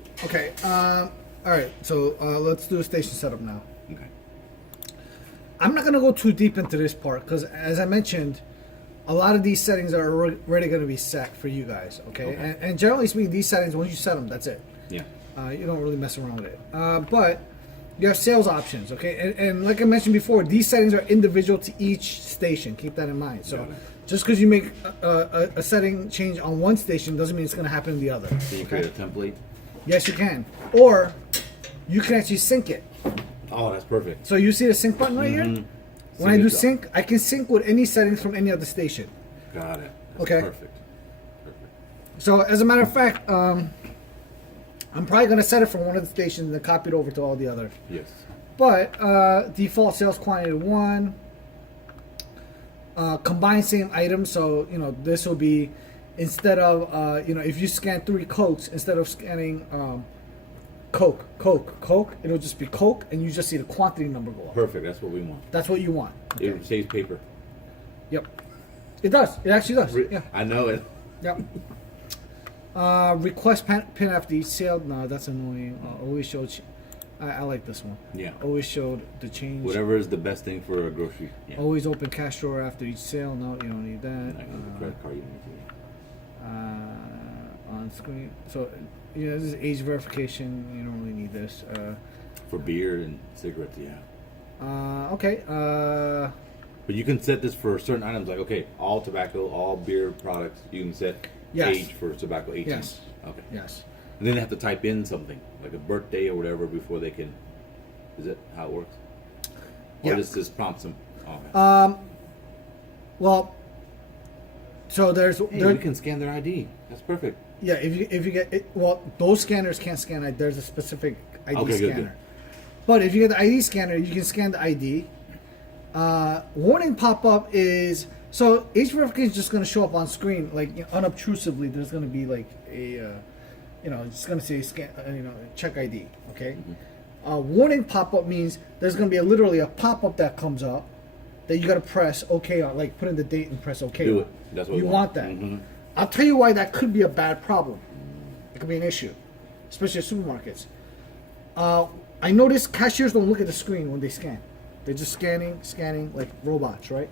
Cool. Okay. All right. So let's do a station setup now. Okay. I'm not gonna go too deep into this part because, as I mentioned, a lot of these settings are already going to be set for you guys. Okay. And generally speaking, these settings, once you set them, that's it. Yeah. You don't really mess around with it. But you have sales options. Okay. And like I mentioned before, these settings are individual to each station. Keep that in mind. So just because you make a setting change on one station doesn't mean it's going to happen in the other. Can you create a template? Yes, you can. Or you can actually sync it. Oh, that's perfect. So you see the sync button right here? When I do sync, I can sync with any settings from any other station. Got it. That's okay. Perfect. So as a matter of fact, I'm probably going to set it from one of the stations and then copy it over to all the other. Yes. But default sales quantity 1. Combine same item. So, this will be, instead of, if you scan 3 Cokes, instead of scanning Coke, it'll just be Coke, and you just see the quantity number go up. Perfect. That's what we want. That's what you want. Okay. It saves paper. Yep. It does. It actually does. Yeah. I know it. Yep. Request pin FD sale. No, that's annoying. Always showed. I like this one. Yeah. Always showed the change. Whatever is the best thing for a grocery. Yeah. Always open cash drawer after each sale. No, you don't need that. The credit card you need On screen. So, this is age verification. You don't really need this. for beer and cigarettes, yeah. Okay. But you can set this for certain items, like, okay, all tobacco, all beer products. You can set age for tobacco 18. Yes. Okay. Yes. And then they have to type in something, like a birthday or whatever, before they can. Is it how it works? Or does this prompt them? Okay. Well, so there's we can scan their ID. That's perfect. Yeah, if you get it, well, those scanners can't scan ID. There's a specific ID scanner. Good. But if you get the ID scanner, you can scan the ID. Warning pop-up is, so age verification is just going to show up on screen, like, unobtrusively. There's going to be like a, it's going to say scan, check ID. Okay. Warning pop-up means there's going to be literally a pop-up that comes up that you got to press OK on, like put in the date and press OK. Do it. That's what you want that. I'll tell you why that could be a bad problem. It could be an issue, especially at supermarkets. I notice cashiers don't look at the screen when they scan. They're just scanning like robots, right?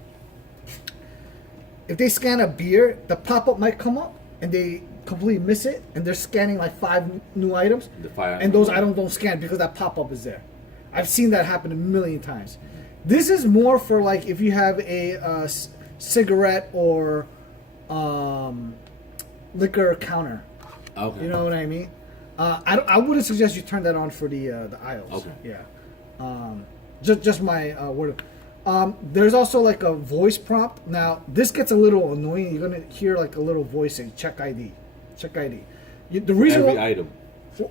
If they scan a beer, the pop-up might come up and they completely miss it, and they're scanning like 5 new items, and those items don't scan because that pop-up is there. I've seen that happen a million times. This is more for like if you have a cigarette or liquor counter. Okay. You know what I mean? I wouldn't suggest you turn that on for the aisles. Okay. Yeah. Just my word. There's also like a voice prompt. Now this gets a little annoying. You're gonna hear like a little voice saying check ID, check ID. The reason every item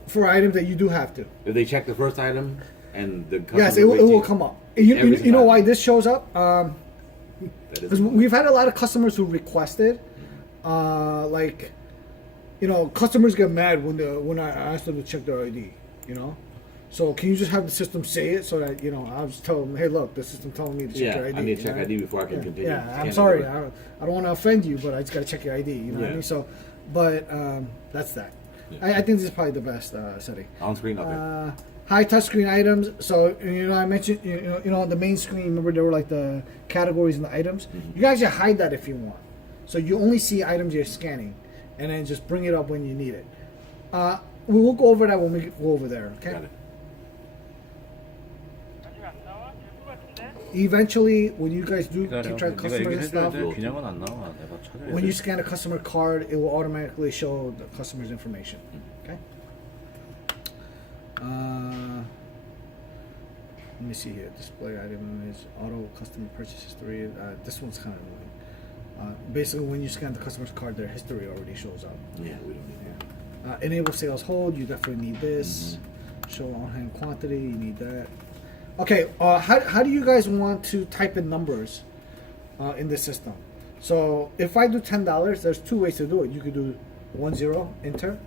for items that you do have to. If they check the first item and the customer yes, it will come up. You know why this shows up? Because we've had a lot of customers who requested, like, customers get mad when I ask them to check their ID, So can you just have the system say it so that, I'll just tell them, hey, look, the system telling me to check your ID. I need to check ID before I can continue. Yeah, I'm sorry. I don't want to offend you, but I just got to check your ID, you know what I mean? So, but that's that. Yeah. I think this is probably the best setting. On screen, okay. High touchscreen items. So, I mentioned, on the main screen, remember there were like the categories and the items? You can actually hide that if you want. So you only see items you're scanning, and then just bring it up when you need it. We will go over that when we go over there, okay? Got it. Eventually, when you guys do keep track of customers and stuff, when you scan a customer card, it will automatically show the customer's information. Okay. Let me see here. Display item is auto customer purchase history. This one's kind of annoying. Basically, when you scan the customer's card, their history already shows up. Yeah, we don't need that. Enable sales hold. You definitely need this. Show on-hand quantity. You need that. Okay, how do you guys want to type in numbers in this system? So if I do $10, there's 2 ways to do it. You could do 10 enter,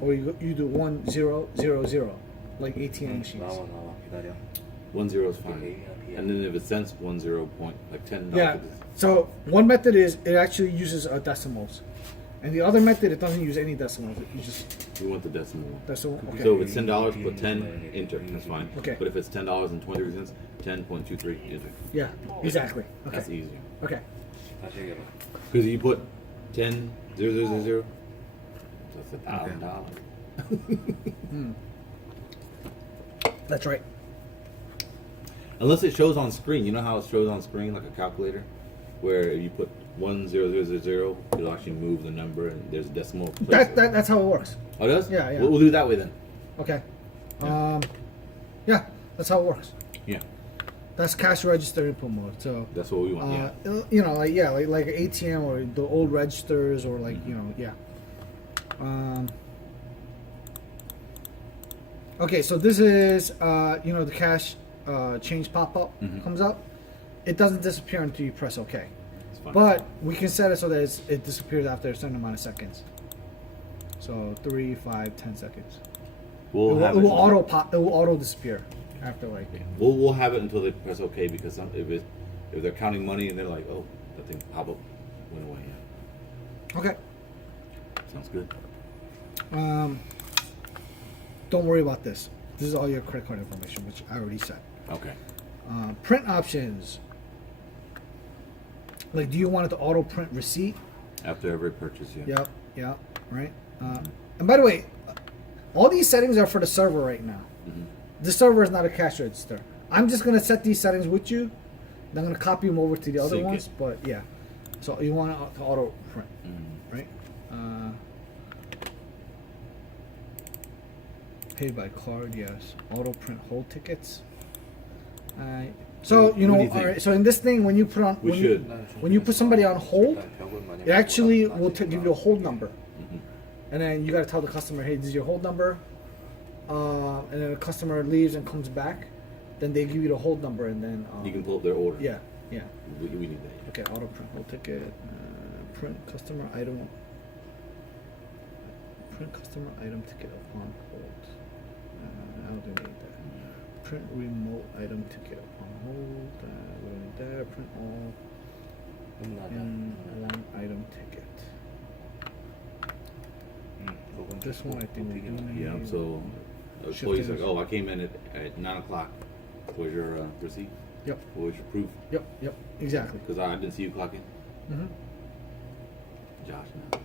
or you do 1000 like ATM machines. 10 is fine, and then if it sends 10 point like 10. Yeah. So one method is it actually uses decimals, And the other method, it doesn't use any decimals. You just We want the decimal one. decimal. Okay. So if it's $10, put 10, enter. That's fine. Okay. But if it's $10.23, 10.23, enter. Yeah, exactly. Okay. That's easier. Okay. 다시 얘기해봐. Because you put 10,000, that's $1,000. That's right. Unless it shows on screen. You know how it shows on screen like a calculator, where if you put 1,000, it'll actually move the number and there's a decimal place. That's how it works. Oh, it does? Yeah, yeah. We'll do it that way then. Okay. Yeah, that's how it works. Yeah, That's cash register input mode. So that's what we want. you know, like like ATM or the old registers or like you know, yeah. Okay, so this is you know, the cash change pop up comes up. It doesn't disappear until you press OK. It's fine. But we can set it so that it disappears after a certain amount of seconds. So 3, 5, 10 seconds. It will auto pop. It will auto disappear after like. We'll have it until they press OK because if they're counting money and they're like, oh, that thing pop up went away. Yeah. Okay. Sounds good. Don't worry about this. This is all your credit card information, which I already said. Okay. Print options. Like, do you want it to auto print receipt? After every purchase, yeah. Yep. Right. And by the way, all these settings are for the server right now. The server is not a cash register. I'm just gonna set these settings with you. Then I'm gonna copy them over to the other Sync ones. it. But yeah, so you want it to auto print, right? Paid by card, yes. Auto print hold tickets. So you What know, do you think? all right. So in this thing, when you put on, We should. when you put somebody on hold, it actually will give you a hold number, and then you got to tell the customer, hey, this is your hold number. And then the customer leaves and comes back, then they give you the hold number, and then You can pull up their order. yeah. We need that. Okay, auto print hold ticket, print customer item ticket upon hold. I don't need that. Print remote item ticket upon hold. We don't need that. Print all in one item ticket. This one I think we do need. Yeah, so the employee's like, oh, I came in at 9 o'clock. Where's your receipt? Yep. Where's your proof? Yep. Exactly. Because I didn't see you clock in. Josh, now.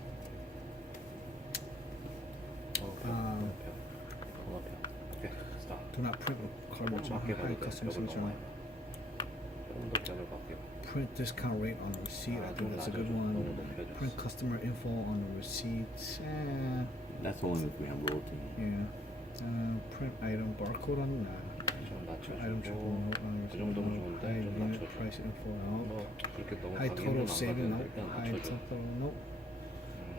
Okay, stop. Do not print with card which are high customer signature. 조금 더 짠을 바뀌어. Print discount rate on the receipt. I think that's a good one. Print customer info on the receipt. That's only if we have loyalty. Yeah. Print item barcode on that. 좀 Item triple 낮춰주고 note on the 그 receipt. 정도면 High 좋은데 좀 unit 낮춰줘. price info 뭐 out. 그렇게 너무 High 강의는 total 안 saving 가도 note. 일단 High 낮춰줘. total note.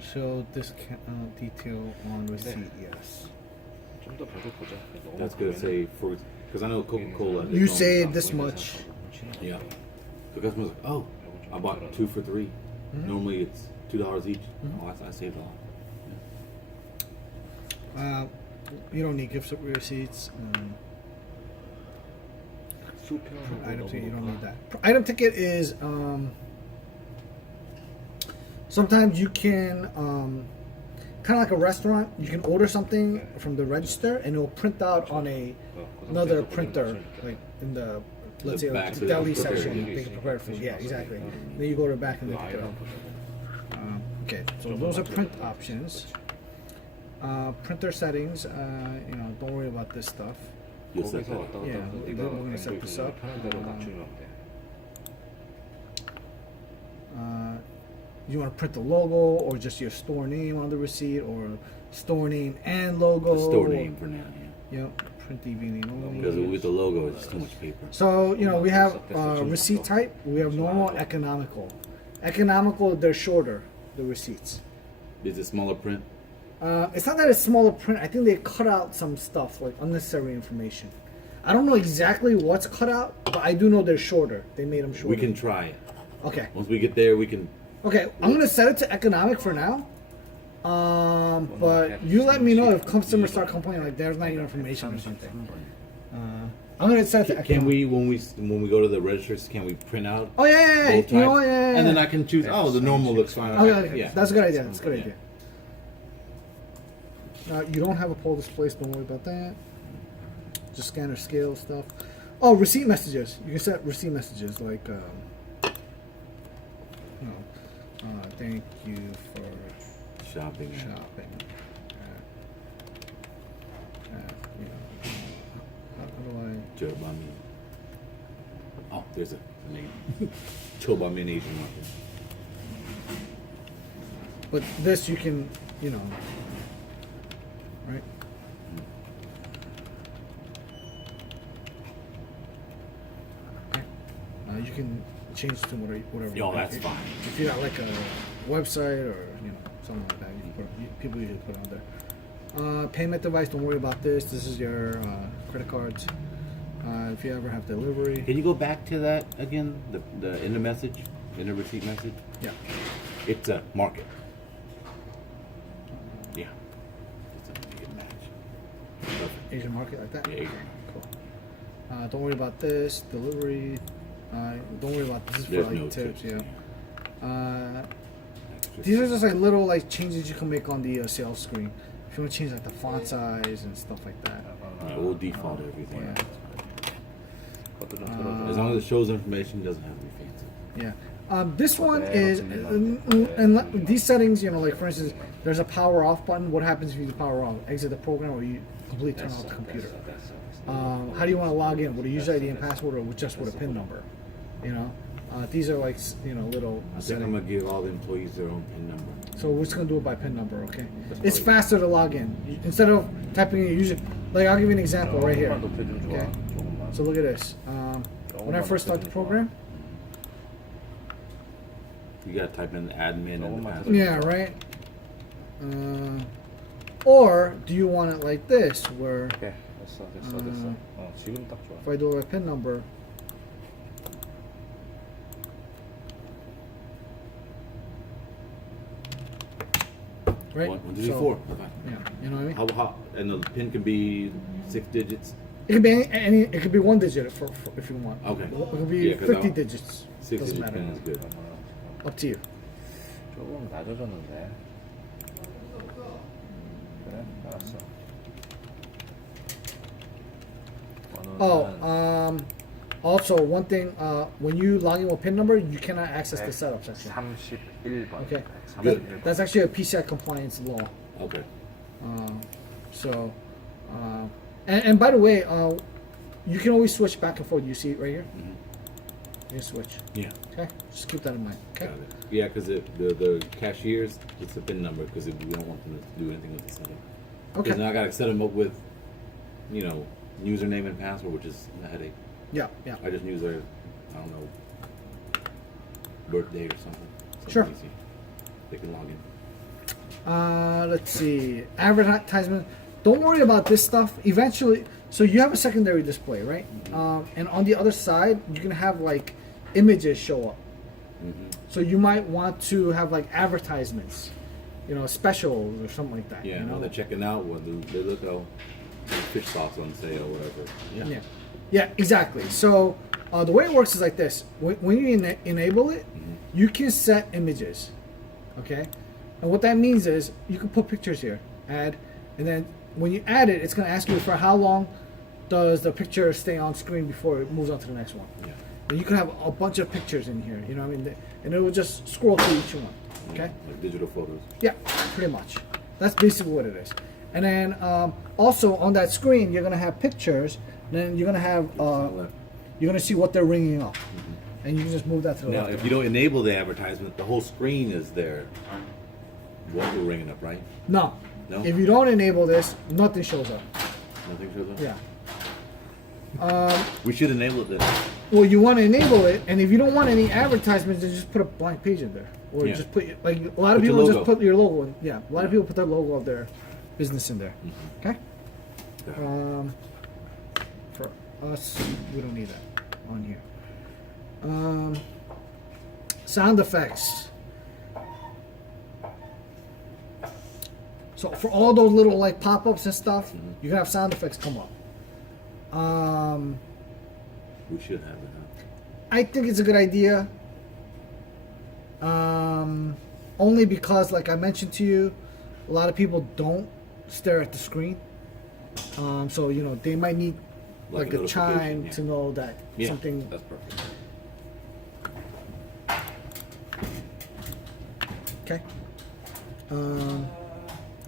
Show discount detail on receipt. Yes. 좀 더 별거 보자. 너무 That's good to say for, because I know Coca-Cola. You saved this much. Yeah. The customer's like, oh, I bought 2 for $3. Normally it's $2 each. Oh, I saved a lot. You don't need gift receipts. Item ticket, you don't need that. Item ticket is sometimes you can kind of like a restaurant. You can order something from the register and it will print out on another printer, like in the let's say back, the so deli they can prepare section. it. They can prepare food. Yeah, exactly. Then you go to the back and they pick it up. Okay, so those are print options. Printer settings. You know, don't worry about this stuff. You'll set 거기서 that. 왔다 Yeah, 갔다 we're 네가 gonna set this up. 편한 대로 낮추면 돼. You want to print the logo or just your store name on the receipt or store name and logo. The store name for now, yeah. Yep. Print DV name Because only. with the logo, it's too much paper. So you know we have receipt type. We have normal, economical. Economical, they're shorter. The receipts. Is it smaller print? It's not that it's smaller print. I think they cut out some stuff like unnecessary information. I don't know exactly what's cut out, but I do know they're shorter. They made them shorter. We can try it. Okay. Once we get there, we can. Okay, I'm gonna set it to economic for now. But you let me know if customers start complaining like there's not enough information or something. I'm gonna set the Can we when we go to the registers? Can we print out Oh yeah. both You know, types? yeah. And then I can choose. Oh, the normal looks fine. Okay. Yeah, That's a good idea. That's a good Yeah. idea. You don't have a poll display, so don't worry about that. Just scanner scale stuff. Oh, receipt messages. You can set receipt messages like, thank you for shopping. shopping. How do Chobami. Oh, there's a name. Chobami Asian market. But this you can, right? Okay. You can change to whatever. Yo, that's fine. If you got like a website or something like that, you can people usually put it on there. Payment device. Don't worry about this. This is your credit cards. If you ever have delivery. Can you go back to that again? The in the message, in the receipt message. Yeah. It's a market. Yeah. It's a good match. Perfect. Asian market like that. Yeah, Asian. Cool. Don't worry about this delivery. Don't worry about this. This is There's for like no tips. tips. Yeah. Extra These are just like little like changes you can make on the sales screen. If you want to change like the font size and stuff like that. Yeah, we'll default everything. Yeah. 그것도 좀 들어줘. As long as it shows information, it doesn't have to be fancy. Yeah. This one Yeah, is, that's and these settings, like for instance, there's a power off button. What happens if you power off? Exit the program or you completely turn off the computer. How do you want to log in? With a user ID and password or just with a PIN number? These are like, little I think I'm settings. gonna give all the employees their own PIN number. So we're just gonna do it by PIN number, okay? It's faster to log in. Instead of typing in your user, like I'll give you an example right here. 조금만 높여주면 좋아. Okay. 조금만. So look at this. When I first started the program, You gotta type in the admin and the Oh, password. yeah, right. Or do you want it like this, where 오케이. 됐어. 지금 딱 좋아. if I do a PIN number, right? One, two, three, four. Okay. Yeah, you know what I mean. How and the PIN can be 6 digits. It could be any. It could be one digit for if you want. Okay. It could be Yeah, 'cause 50 I'll- digits. 6 Doesn't digit matter. PIN is good. Up to you. 조금 낮아졌는데. 그래, 알았어. Also, one thing, when you log in with PIN number, you cannot access the setup section. 31번. Okay. Good. That's actually a PCI compliance law. Okay. So, and by the way, you can always switch back and forth. You see it right here? Mhm. You can switch. Yeah. Okay? Just keep that in mind. Okay? Got it. Yeah, because the cashiers, it's a PIN number because we don't want them to do anything with the setup. Okay. Because now I gotta set them up with, username and password, which is a headache. Yeah, yeah. I just use their, I don't know, birthday or something. Sure. Easy. They can log in. Let's see. Advertisement. Don't worry about this stuff. Eventually, so you have a secondary display, right? And on the other side, you're gonna have like images show up. Mm-hmm. So you might want to have like advertisements, specials or something like that. Yeah, when they're checking out, they look at fish sauce on sale or whatever. Yeah, yeah, exactly. So the way it works is like this: when you enable it, you can set images, okay? And what that means is you can put pictures here, add, and then when you add it, it's going to ask you for how long does the picture stay on screen before it moves on to the next one. Yeah. And you can have a bunch of pictures in here, you know what I mean? And it will just scroll through each one, okay? Like digital photos. Yeah, pretty much. That's basically what it is. And then also on that screen, you're gonna have pictures. And then you're gonna have you're gonna see what they're ringing up, and you can just move that to the Now, left. if you don't enable the advertisement, the whole screen is there. What we're ringing up, right? No. No? If you don't enable this, nothing shows up. Nothing shows up. Yeah. We should enable it then. Well, you want to enable it, and if you don't want any advertisements, then just put a blank page in there, or Yeah. just put like a lot of Put your people just logo. put your logo in. Yeah, a lot of Yeah. people put their logo of their business in there. Okay. For us, we don't need that on here. Sound effects. So for all those little like pop-ups and stuff, you can have sound effects come up. We should have it, huh? I think it's a good idea. Only because, like I mentioned to you, a lot of people don't stare at the screen. So you know they might need like a chime to know that something. That's perfect. Okay.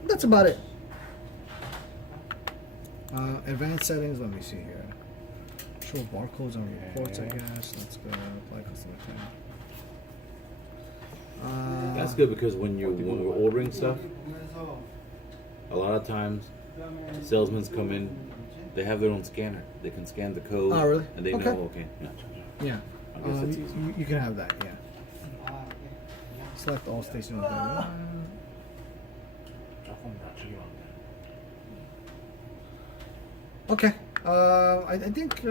That's about it. Advanced settings. Let me see here. Show barcodes on reports. I guess that's good. Apply customer time. That's good because when we're ordering stuff, a lot of times salesmen come in, they have their own scanner. They can scan the code. Oh, really? And they Okay. know, okay. Yeah. I guess that's easy. You can have that. Yeah. Select all stations. 조금 낮추기 한데. Okay. I think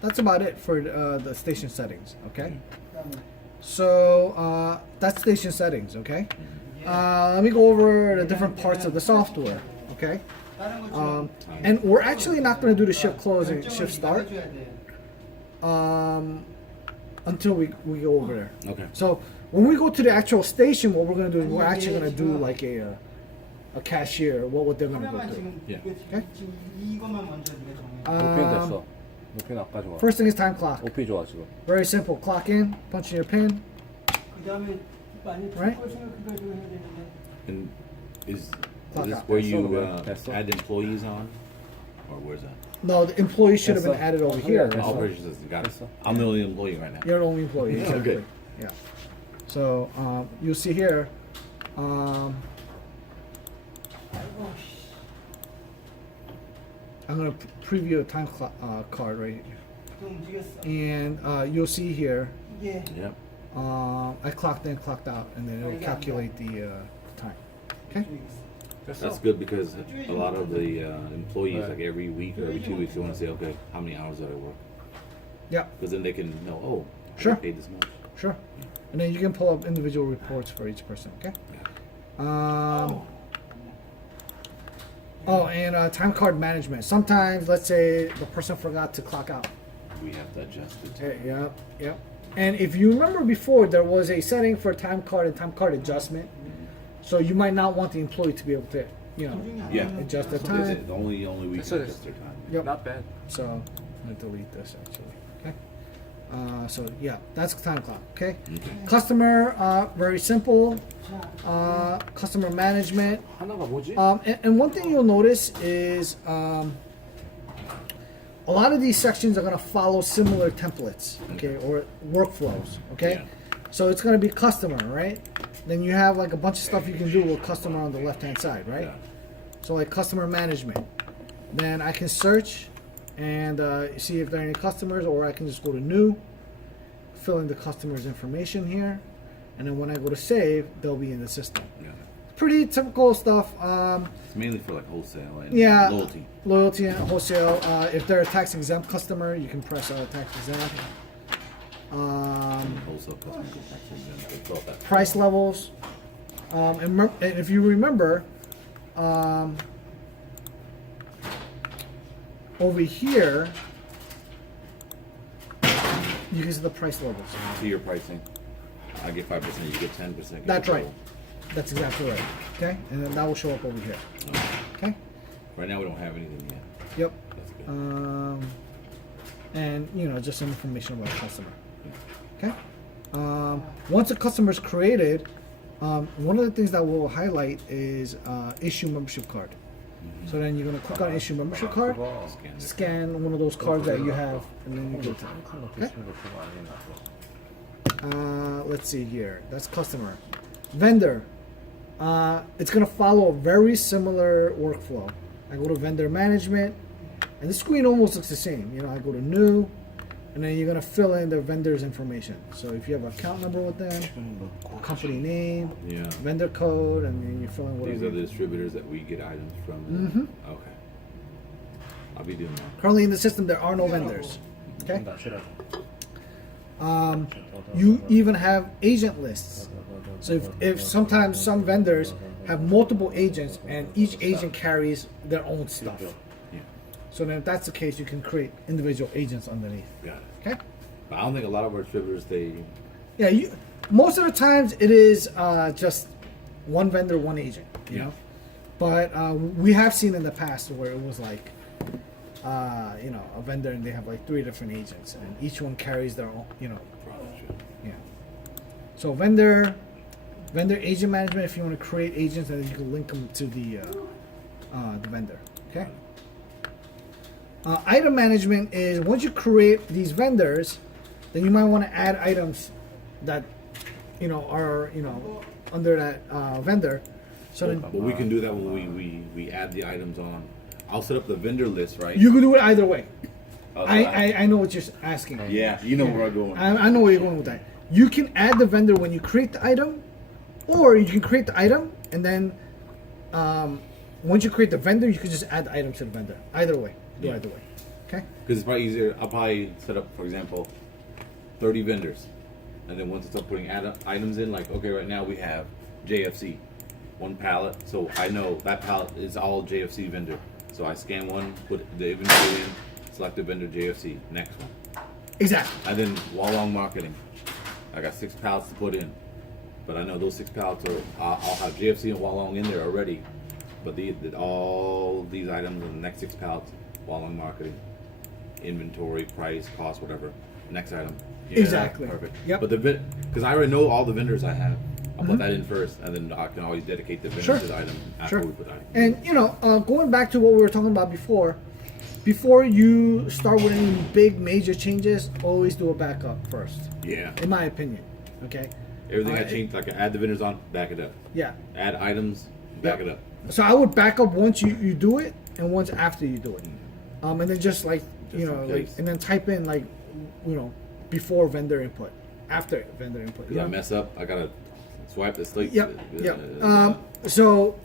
that's about it for the station settings. Okay. So that's station settings. Okay. Let me go over the different parts of the software. Okay. And we're actually not going to do the shift close and shift start until we go over there. Okay. So when we go to the actual station, what we're going to do is we're actually going to do like a cashier. What they're going to go through. Yeah. Okay. 높이는 됐어. 높이는 아까 좋아. First thing is time clock. 높이 좋아 지금. Very simple. Clock in, punch in your pin. Right? And is Clock this out. where you That's all. add employees on? Or where's that? No, the employee should have been That's added over all. here. That's all. Operations assistant. Got it. That's all. I'm the only employee right now. You're the only employee. Exactly. Okay. Yeah. So you'll see here. I'm gonna preview a time card right here, and you'll see here. Yep. I clocked in, clocked out, and then it'll calculate the time. Okay. That's good because a lot of the employees, like every week or every 2 weeks, they want to say, okay, how many hours did I work? Yeah. Because then they can know, oh, I Sure. got paid this much. Sure. And then you can pull up individual reports for each person. Okay. Oh, and time card management. Sometimes, let's say the person forgot to clock out. We have to adjust it. too. Yeah, yeah. And if you remember before, there was a setting for time card and time card adjustment. So you might not want the employee to be able to, you know, Yeah. adjust their That's time. it. Only we That's can it. adjust their time. Yep. Not bad. So I'm gonna delete this actually. Okay. So yeah, that's time clock. Okay. Customer, very simple. Customer management. 하나가 뭐지? And one thing you'll notice is a lot of these sections are going to follow similar templates, okay, or workflows, okay? Yeah. So it's going to be customer, right? Then you have like a bunch of stuff you can do with customer on the left-hand side, right? Yeah. So like customer management. Then I can search and see if there are any customers, or I can just go to new, fill in the customer's information here, and then when I go to save, they'll be in the system. Yeah. Pretty typical stuff. It's mainly for like wholesale and Yeah, loyalty. and wholesale. If they're a tax exempt customer, you can press tax exempt. Wholesale customers, they thought that. Price levels. And if you remember, over here, you can see the price levels. See your pricing. I get 5%, you get 10%. That's right. That's exactly right. Okay, and then that will show up over here. Okay. Right now we don't have anything yet. Yep. That's good. And you know, just some information about the customer. Okay. Once a customer is created, one of the things that we'll highlight is issue membership card. So then you're gonna click on issue membership card, 그거 scan one of those cards that you have, and then you go to it. 큰 높이 Okay. 치는 거 그거 아니나? Let's see here. That's customer. Vendor. It's gonna follow a very similar workflow. I go to vendor management, and the screen almost looks the same. You know, I go to new, and then you're gonna fill in the vendor's information. So if you have an account number with them, company name, Yeah. vendor code, and then you fill in These whatever. are the distributors that we get items from. Mhm. Okay. I'll be doing that. Currently in the system, there are no vendors. Okay. 좀 낮추라고. You even have agent lists. So if sometimes some vendors have multiple agents and each agent carries their own stuff. Yeah. So then if that's the case, you can create individual agents underneath. Got it. Okay? But I don't think a lot of our distributors they. Yeah, most of the times it is just one vendor, one agent, you Yeah. know? But we have seen in the past where it was like, a vendor and they have like 3 different agents and each one carries their own, yeah. So vendor agent management, if you want to create agents, and then you can link them to the vendor. Okay. Item management is once you create these vendors, then you might want to add items that are under that vendor. So then But we can do that when we add the items on. I'll set up the vendor list, right? you can do it either way. I'll- I know what you're asking. yeah, you know where I'm going. I know where you're going with that. You can add the vendor when you create the item, or you can create the item and then once you create the vendor, you can just add the item to the vendor. Either way, do Yeah. either way. Okay. Because it's probably easier. I'll probably set up, for example, 30 vendors, and then once I start putting items in, like okay, right now we have JFC, one pallet, so I know that pallet is all JFC vendor. So I scan one, put the inventory in, select the vendor JFC, next one. Exactly. And then Wallong marketing. I got 6 pallets to put in. But I know those 6 pallets I'll have JFC and Wallong in there already. But all these items in the next 6 pallets, Wallong marketing, inventory, price, cost, whatever. Next item. Yeah, Exactly. Perfect. Yep. But because I already know all the vendors I have. I'll put that in first, and then I can always dedicate the vendor Sure. to the item after Sure. we put the item. And going back to what we were talking about before you start with any big major changes, always do a backup first. Yeah. In my opinion. Okay. Everything I Uh, changed, like I add the vendors on, back it up. Yeah. Add items, back Yep. it up. So I would back up once you do it and once after you do it. And then just like Just in case. and then type in like before vendor input, after vendor input. Because I mess up, I gotta swipe the slate. Yep. Yep. Uh, So,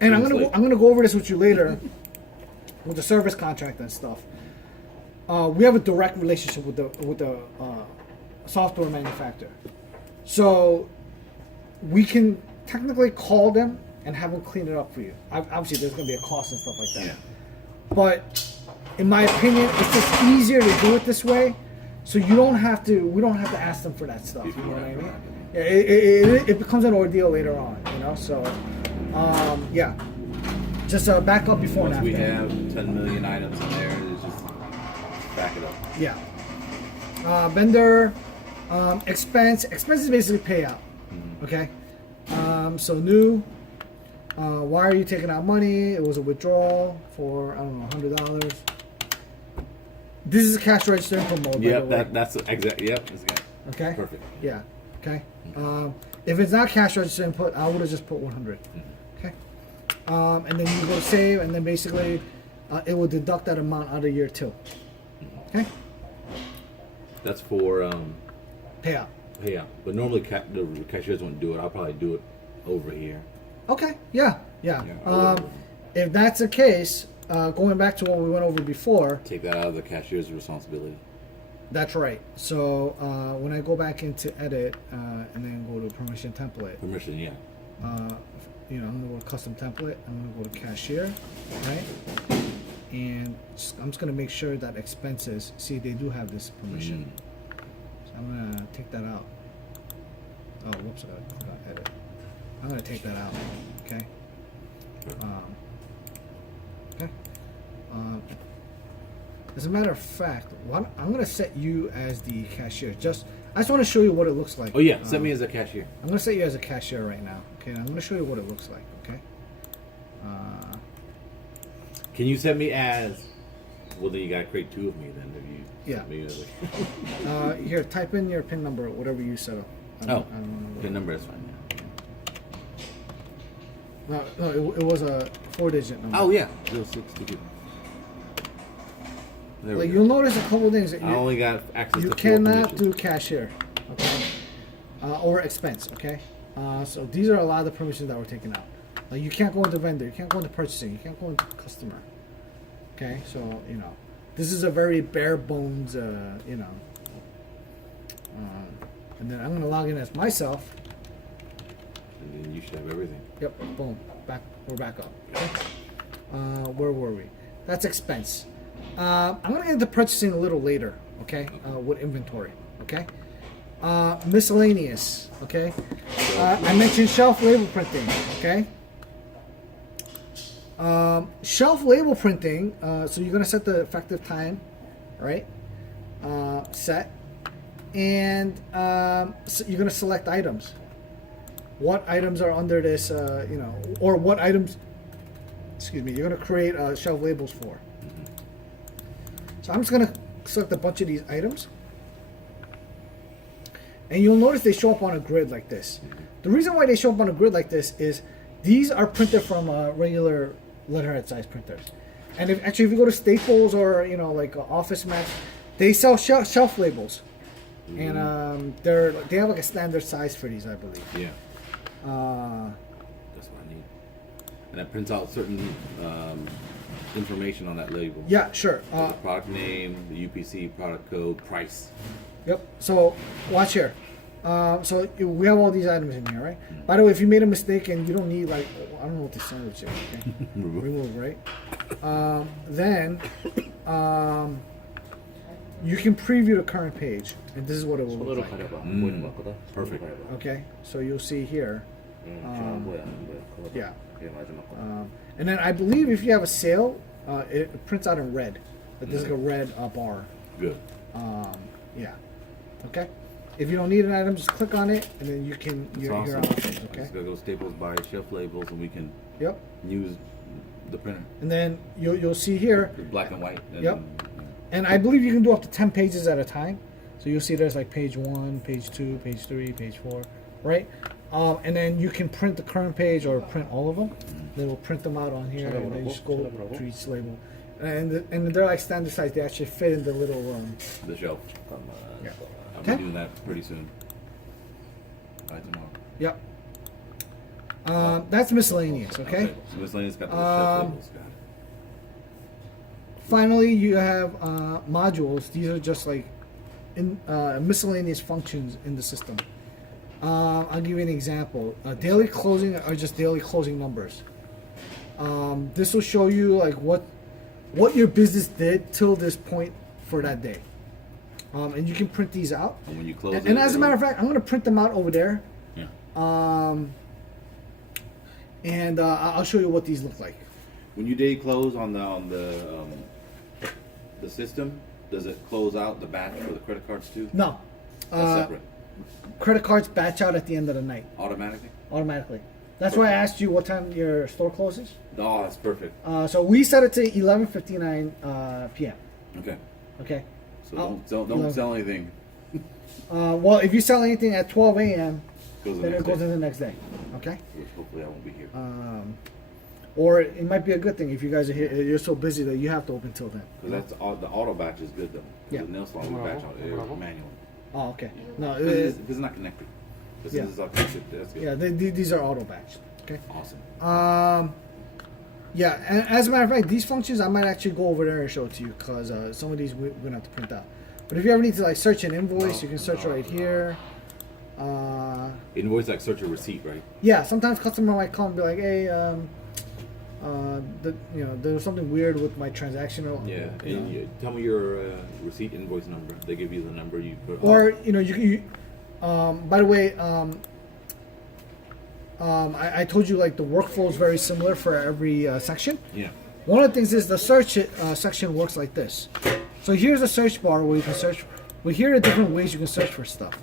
and I'm Clean slate. gonna go over this with you later with the service contract and stuff. We have a direct relationship with the software manufacturer, so we can technically call them and have them clean it up for you. Obviously, there's gonna be a cost and stuff like that. Yeah. But in my opinion, it's just easier to do it this way, so we don't have to ask them for that stuff. You know what I mean? Yeah, it becomes an ordeal later on, So, yeah, just back up before Once and we after. have 10 million items in there, it's just back it up. Yeah. Vendor expense is basically payout. Okay. So new. Why are you taking out money? It was a withdrawal for $100. This is a cash register input mode. by the Yep, way. that's exactly. Yep, that's good. Okay. Perfect. Yeah. Okay. If it's not cash register input, I would have just put 100. Okay. And then you go to save, and then basically it will deduct that amount out of year 2. Okay. That's for Payout. payout. But normally the cashiers won't do it. I'll probably do it over here. Okay. Yeah. Yeah. Yeah, If that's the case, going back to what we went over before, Take that out of the cashier's responsibility. that's right. So when I go back into edit and then go to permission template, Permission, yeah. I'm gonna go to custom template. I'm gonna go to cashier, right? And I'm just gonna make sure that expenses. See, they do have this permission. So I'm gonna take that out. Oh, whoops! I forgot edit. I'm gonna take that out. Okay. Okay. As a matter of fact, I'm gonna set you as the cashier. I just want to show you what it looks like. Oh yeah, set me as a cashier. I'm gonna set you as a cashier right now. Okay, I'm gonna show you what it looks like. Okay. Can you set me as? Well, then you gotta create 2 of me then. If you Yeah. set me as Here, type in your PIN number, whatever you set up. I don't know. the number is fine. No, it was a 4-digit number. Oh yeah, 062. There we Like go. you'll notice a couple things that I only got access you to 4 cannot permissions. do cashier, okay, or expense, okay. So these are a lot of the permissions that were taken out. Like you can't go into vendor, you can't go into purchasing, you can't go into customer. Okay, so this is a very bare bones, and then I'm gonna log in as myself. And then you should have everything. Yep, boom, we're back up. Okay? Where were we? That's expense. I'm gonna get into purchasing a little later. Okay, with inventory. Okay. Miscellaneous. Okay. I mentioned shelf label printing. Okay. Shelf label printing. So you're gonna set the effective time, right? Set, and so you're gonna select items. What items are under this? Or what items? Excuse me. You're gonna create shelf labels for. So I'm just gonna select a bunch of these items. And you'll notice they show up on a grid like this. The reason why they show up on a grid like this is these are printed from regular letterhead size printers. And if you go to Staples or like Office Max, they sell shelf labels, and they have like a standard size for these, I believe. Yeah. That's what I need. And that prints out certain information on that label. Yeah, sure. The product name, the UPC, product code, price. Yep. So watch here. So we have all these items in here, right? By the way, if you made a mistake and you don't need I don't know what this sandwich is. Okay? Remove, right? Then you can preview the current page, and this is what it will 손으로 look like. 가려봐. 안 보이는 것 같거든. Perfect. 손으로 가려봐. Okay. So you'll see here. 지금 안 보여, 안 보여. 그거다. Yeah. 이게 마지막 거. And then I believe if you have a sale, it prints out in red. Like there's like a red bar. Good. Yeah. Okay. If you don't need an item, just click on it, and then you can That's your awesome. options. I Okay. just gotta go Staples, buy shelf labels, and we can Yep. use the printer. And then you'll see here, It's black and white. And, Yep. and I believe you can do up to 10 pages at a time. So you'll see there's like page 1, page 2, page 3, page 4, right? And then you can print the current page or print all of them. Then we'll print them out on here, and then you just go 찾아보라고? to each label. And they're like standard size. They actually fit in the little The shelf. 잠깐만. Yeah. I'll Okay. be doing that pretty soon. By tomorrow. Yep. That's miscellaneous. Okay. So miscellaneous got the shelf labels. Got it. Finally, you have modules. These are just like miscellaneous functions in the system. I'll give you an example. Daily closing are just daily closing numbers. This will show you like what your business did till this point for that day. And you can print these out. And when you close And as a matter of fact, I'm going to print them out over there. Yeah. And I'll show you what these look like. When you day close on the system, does it close out the batch for the credit cards too? No. That's separate. Credit cards batch out at the end of the night Automatically? automatically. That's why I asked you what time your store closes. Oh, that's perfect. So we set it to 11:59 p.m. Okay. Okay. So don't sell anything. Well, if you sell anything at 12 a.m., Goes the then next it goes day. in the next day. Okay. Which hopefully I won't be here. Or it might be a good thing if you guys are here. You're so busy that you have to open till then. Because the auto batch is good though. 'Cause Yeah. The nail salon we batch out manually. Oh, okay. No. Because it's not connected. This Yeah. is that's good. Yeah. These are auto batched. Okay. Awesome. Yeah, and as a matter of fact, these functions I might actually go over there and show it to you because some of these we're gonna have to print out. But if you ever need to like search an invoice, you can search right here. Invoice like search a receipt, right? Yeah, sometimes customer might come and be like, "Hey, there was something weird with my transaction." Yeah. you know. And tell me your receipt invoice number. They give you the number you put. Or you by the way, I told you like the workflow is very similar for every section. Yeah. One of the things is the search section works like this. So here's a search bar where you can search. Well, here are different ways you can search for stuff.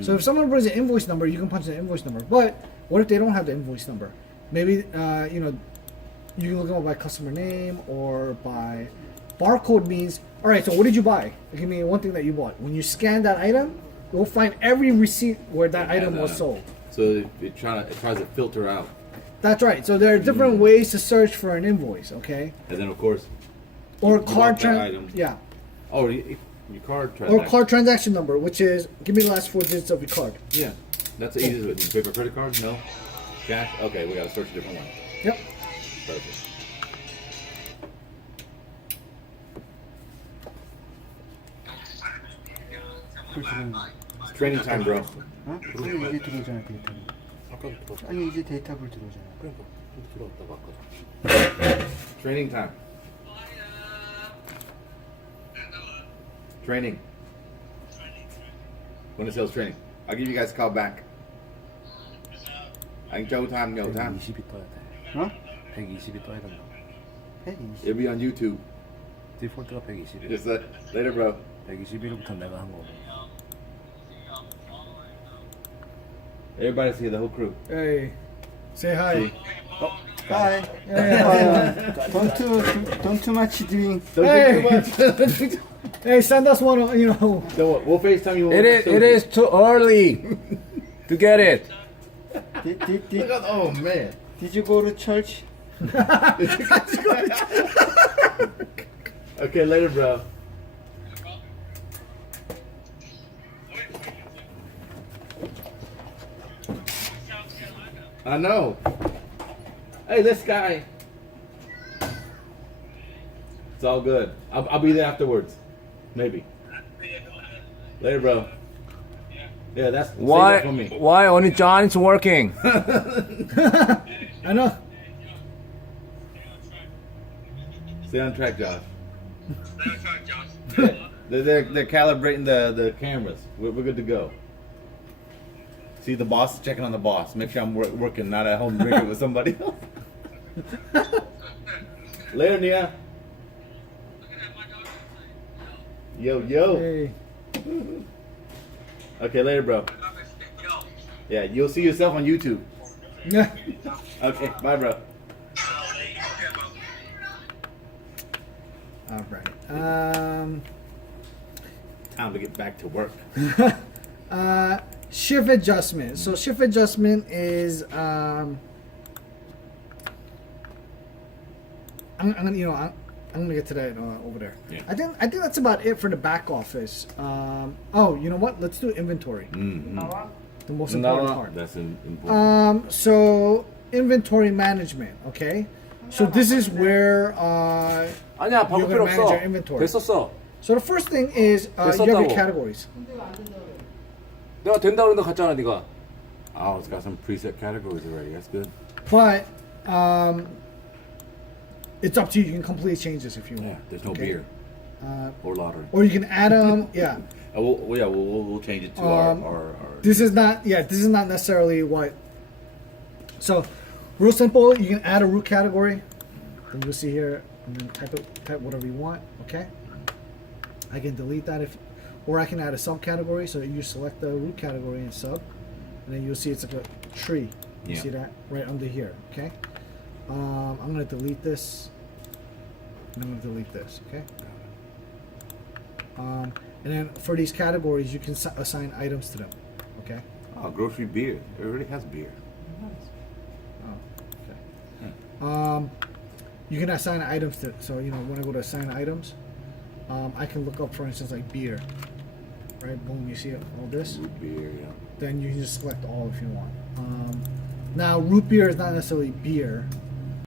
So if someone brings an invoice number, you can punch the invoice number. But what if they don't have the invoice number? Maybe you can look them up by customer name or by barcode. Means all right. So what did you buy? Give me one thing that you bought. When you scan that item, you'll find every receipt where that item was sold. So it tries to filter out. That's right. So there are different ways to search for an invoice. Okay. And then of course. Or you card bought that item. Yeah. Oh, your card transaction. Or card transaction number, which is give me the last 4 digits of your card. Yeah, that's the easiest way. Do you pay for credit card? No. Cash? Okay, we gotta search a different one. Yep. Perfect. 그 지금 It's training time, bro. 어? 지금 이제 들어오잖아 데이터. 아까도 들어왔어. 아니 이제 데이터블 들어오잖아. 그러니까 들어왔다고 아까. Training time. Training. Point of sales training. I'll give you guys a call back. I can time, no time. 120이 떠야 돼. 어? 120이 떠야 된다. 120. It'll be on YouTube. 디폴트가 120이야. Just later, bro. 121부터 내가 한 거고. Everybody see the whole crew. Hey, say hi. Bye. Don't too much drink. Don't Hey. drink too much. Hey, send us one. You know. So we'll FaceTime you. It is too early to get it. Oh man. Did you go to church? Okay, later, bro. I know. Hey, this guy. It's all good. I'll be there afterwards. Maybe. Later, bro. Yeah, that's save that for me. Why only John is working? I know. Stay on track, Josh. Yeah, they're calibrating the cameras. We're good to go. See the boss checking on the boss. Make sure I'm working, not at home drinking with somebody else. Later, Nia. Yo. Hey. Okay, later, bro. Yeah, you'll see yourself on YouTube. Yeah. Okay, bye, bro. All right. Time to get back to work. Shift adjustment. So shift adjustment is I'm gonna get to that over there. Yeah. I think that's about it for the back office. Oh, you know what? Let's do inventory. Mm-hmm. The most important part. That's important. So inventory management. Okay. So this is where 아니야, 바꿀 You're 필요 gonna manage your 없어. inventory. 됐었어. so the first thing is you have your 됐었다고. categories. 내가 된다 그러는데 갔잖아, 네가. Oh, it's got some preset categories already. That's good. But it's up to you. You can completely change this if you want. Yeah, there's no Okay. beer or lottery. Or you can add them. Yeah. We'll change it to our. This is not necessarily what. So, real simple. You can add a root category. And you'll see here, and then type whatever you want. Okay. I can delete that or I can add a subcategory. So you select the root category and sub, and then you'll see it's like a tree. You Yeah. see that right under here. Okay. I'm gonna delete this. And I'm gonna delete this. Okay. And then for these categories, you can assign items to them. Okay. Oh, grocery beer. It already has beer. Oh, okay. You can assign items to. So when I go to assign items, I can look up, for instance, like beer. Right. Boom. You see all this. Root beer, yeah. Then you can just select all if you want. Now, root beer is not necessarily beer.